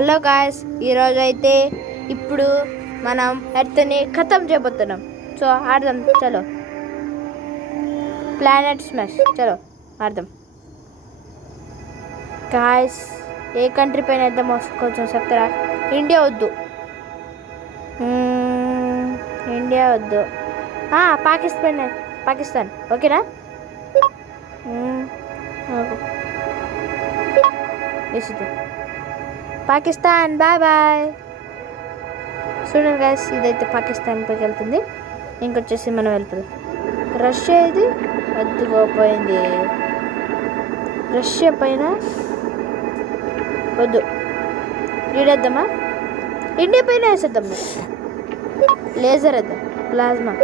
Hello guys, ఈరోజు అయితే ఇప్పుడు మనం ఎర్త్ని ఖతం చేయబోతున్నాం. సో ఆడదాం, చలో. ప్లానెట్ స్మాష్, చలో ఆడదాం. గాయస్, ఏ కంట్రీ పైన వేద్దామో కొంచెం చెప్తారా? ఇండియా వద్దు, ఇండియా వద్దు. పాకిస్తాన్ ఓకేనా? వేసిద్దాం పాకిస్తాన్. Bye bye. చూడండి గైస్, ఇదైతే పాకిస్తాన్ పైకి వెళ్తుంది. ఇంకొచ్చేసి మనం వెళ్తుంది రష్యా. ఇది అద్దుకోపోయింది. రష్యా పైన వద్దు, ఈడేద్దామా? ఇండియా పైన వేసేద్దాం. లేజర్ వేద్దాం, plasma.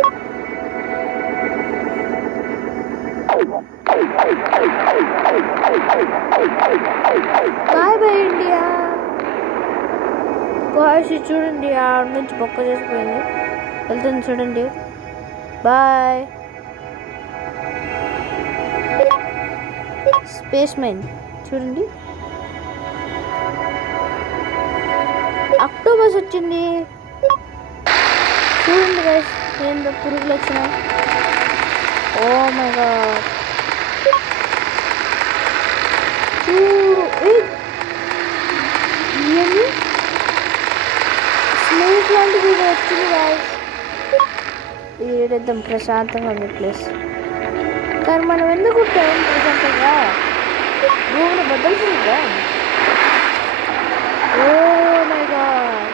Bye bye India. Boys చూడండి, ఆడ నుంచి పక్క చేసిపోయింది, వెళ్తుంది చూడండి. బాయ్. స్పేస్ మైన్ చూడండి, అక్టోబస్ వచ్చింది చూడండి గైస్. ఏందో పురుగులు వచ్చినాయి. ఓ మై గాడ్, స్నేక్ లాంటిది వచ్చింది గాయస్. ఏడేద్దాం, ప్రశాంతంగా ఉంది ప్లేస్. కానీ మనం ఎందుకు ఉంటాం ప్రశాంతంగా? భూమిని బద్దలుతుందా? ఓ మై గాడ్,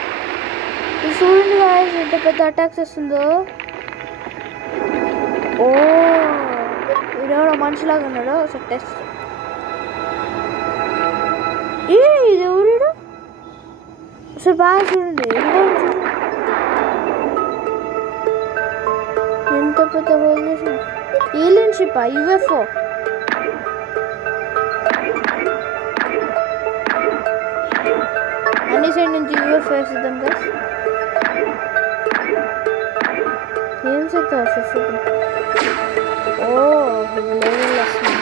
ఇది చూడండి గాయస్, ఎంత పెద్ద అటాక్స్ వస్తుందో. ఓ, ఈడెవడో మనిషిలాగా ఉన్నాడు. ఒకసారి టెస్ట్. ఇది ఎవరు? ఒకసారి బాగా చూడండి, ఎంత పెద్ద వదిలేసిన ఏలియన్ షిప్, యుఎఫ్ఓ. అన్ని సైడ్ నుంచి యుఎఫ్ఓ వేసేద్దాం గైస్. ఏం చేద్దాం చూద్దాం. ఓ లెవెల్ వస్తుంది.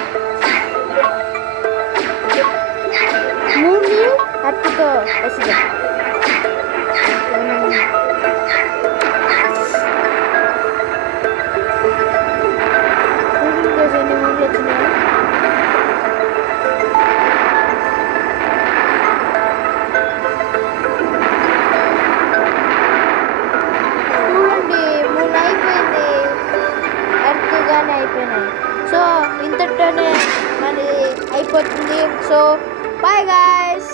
మూడు హ్యాపీతో వేసేద్దాం. అయిపోయినాయి. సో ఇంతటితోనే మరి అయిపోతుంది. So bye guys.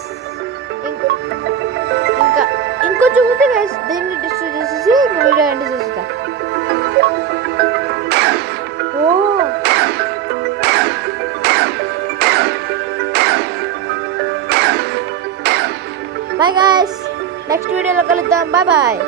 ఇంకా ఇంకొంచెం ఉంది గైస్, దీన్ని డిస్ట్రిబ్యూట్ చేసేసి వీడియో ఎండ్ చేస్తా. ఓ బాయ్ గాయస్, నెక్స్ట్ వీడియోలో కలుద్దాం. Bye bye.